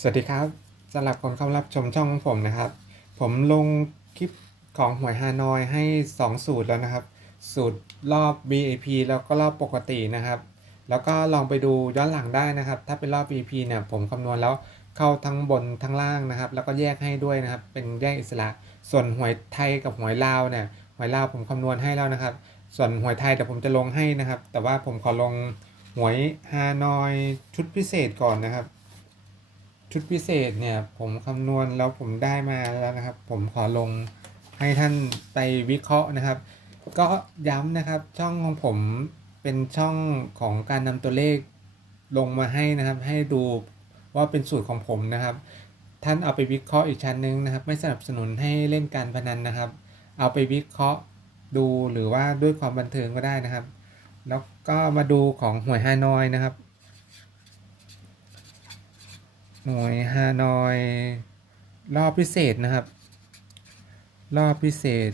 สวัสดีครับสำหรับคนเข้ารับชมช่องของผมนะครับ ผมลงคลิปของหวยฮานอยให้ 2 สูตรแล้วนะครับ สูตรรอบ VIP แล้วก็รอบปกตินะครับ แล้วก็ลองไปดูย้อนหลังได้นะครับ ถ้าเป็นรอบ VIP เนี่ยผมคำนวณแล้วเข้าทั้งบนทั้งล่างนะครับ แล้วก็แยกให้ด้วยนะครับ เป็นแยกอิสระ ส่วนหวยไทยกับหวยลาวเนี่ยหวยลาวผมคำนวณให้แล้วนะครับ ส่วนหวยไทยเดี๋ยวผมจะลงให้นะครับ แต่ว่าผมขอลงหวยฮานอยชุดพิเศษก่อนนะครับ ชุดพิเศษเนี่ยผมคำนวณแล้วผมได้มาแล้วนะครับ ผมขอลงให้ท่านไปวิเคราะห์นะครับ ก็ย้ำนะครับช่องของผมเป็นช่องของการนำตัวเลขลงมาให้นะครับ ให้ดูว่าเป็นสูตรของผมนะครับ ท่านเอาไปวิเคราะห์อีกชั้นหนึ่งนะครับ ไม่สนับสนุนให้เล่นการพนันนะครับ เอาไปวิเคราะห์ดูหรือว่าด้วยความบันเทิงก็ได้นะครับ แล้วก็มาดูของหวยฮานอยนะครับ หน่วยฮานอย รอบพิเศษนะครับ รอบพิเศษ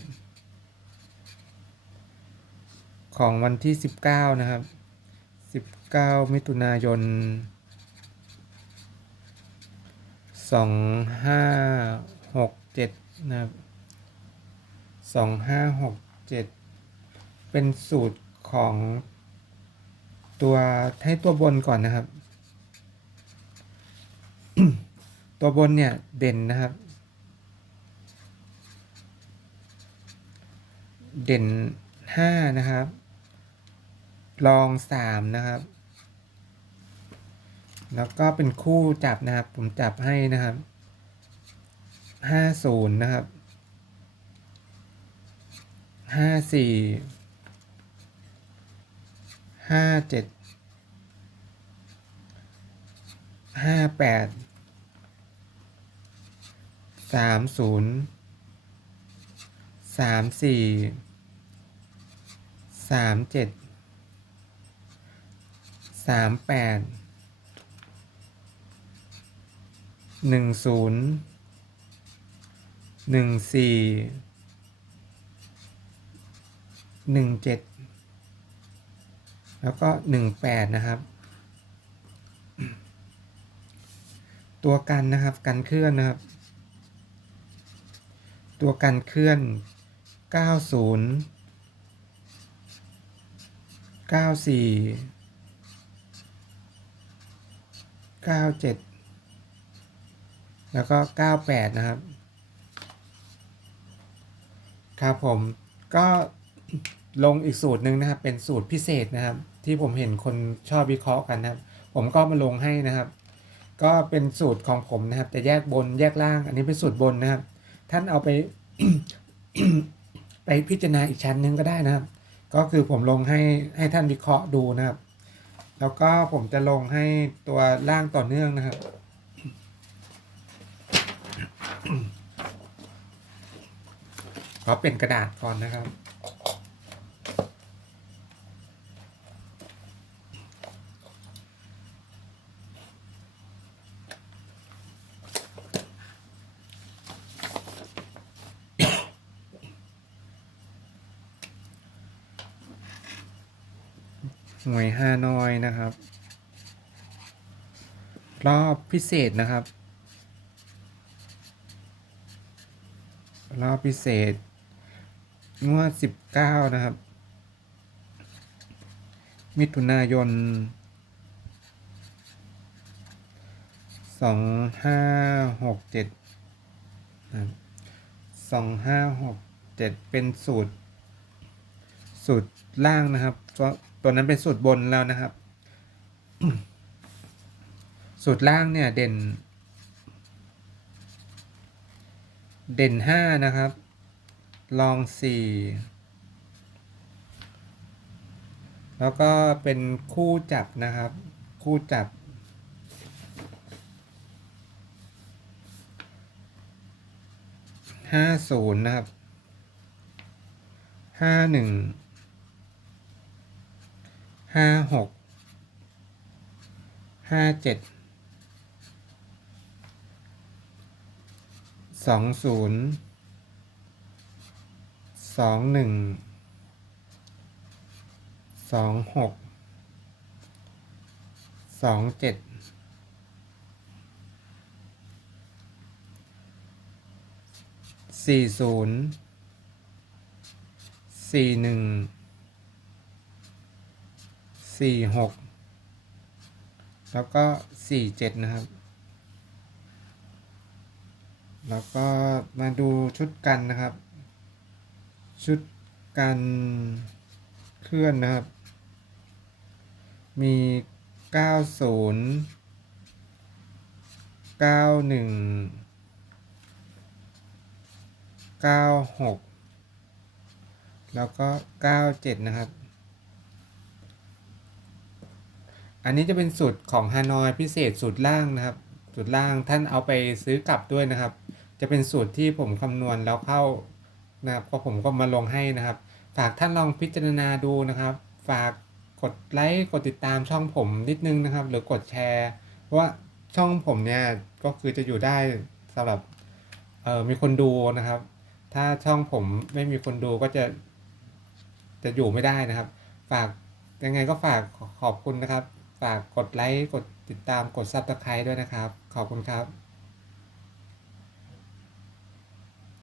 ของวันที่ 19 นะครับ 19 มิถุนายน 2567 นะครับ 2567 เป็นสูตรของตัวให้ตัวบนก่อนนะครับ ตัวบนเนี่ยเด่นนะครับ เด่นห้านะครับ รองสามนะครับ แล้วก็เป็นคู่จับนะครับ ผมจับให้นะครับห้าศูนย์นะครับห้าสี่ห้าเจ็ดห้าแปด สามศูนย์สามสี่สามเจ็ดสามแปดหนึ่งศูนย์หนึ่งสี่หนึ่งเจ็ดแล้วก็หนึ่งแปดนะครับ ตัวกันนะครับ กันเคลื่อนนะครับ ตัวกันเคลื่อน 90 94 97 แล้วก็ 98 นะครับ ครับผมก็ลงอีกสูตรหนึ่งนะครับ เป็นสูตรพิเศษนะครับ ที่ผมเห็นคนชอบวิเคราะห์กันนะครับ ผมก็มาลงให้นะครับ ก็เป็นสูตรของผมนะครับ แต่แยกบนแยกล่าง อันนี้เป็นสูตรบนนะครับ ท่านเอาไป ไปพิจารณาอีกชั้นหนึ่งก็ได้นะครับ ก็คือผมลงให้ให้ท่านวิเคราะห์ดูนะครับ แล้วก็ผมจะลงให้ตัวล่างต่อเนื่องนะครับขอเป็นกระดาษก่อนนะครับ หน่วยฮานอยนะครับ รอบพิเศษนะครับ รอบพิเศษ งวดสิบเก้านะครับ มิถุนายนสองห้าหกเจ็ดสองห้าหกเจ็ดเป็นสูตร สูตรล่างนะครับตัว ตัวนั้นเป็นสูตรบนแล้วนะครับ สูตรล่างเนี่ยเด่น เด่นห้านะครับ ลองสี่แล้วก็เป็นคู่จับนะครับ คู่จับ ห้าศูนย์นะครับ ห้าหนึ่ง ห้าหกห้าเจ็ดสองศูนย์สองหนึ่งสองหกสองเจ็ดสี่ศูนย์สี่หนึ่ง สี่หกแล้วก็สี่เจ็ดนะครับ แล้วก็มาดูชุดกันนะครับ ชุดกันเคลื่อนนะครับ มี90 91 96แล้วก็97นะครับ อันนี้จะเป็นสูตรของฮานอยพิเศษสูตรล่างนะครับ สูตรล่างท่านเอาไปซื้อกลับด้วยนะครับ จะเป็นสูตรที่ผมคำนวณแล้วเข้านะครับก็ผมก็มาลงให้นะครับ ฝากท่านลองพิจารณาดูนะครับ ฝากกดไลค์กดติดตามช่องผมนิดนึงนะครับ หรือกดแชร์ เพราะว่าช่องผมเนี่ยก็คือจะอยู่ได้สำหรับเออมีคนดูนะครับ ถ้าช่องผมไม่มีคนดูก็จะจะอยู่ไม่ได้นะครับ ฝากยังไงก็ฝากขอบคุณนะครับ ฝากกดไลค์ กดติดตาม กดซับสไครต์ด้วยนะครับ ขอบคุณครับ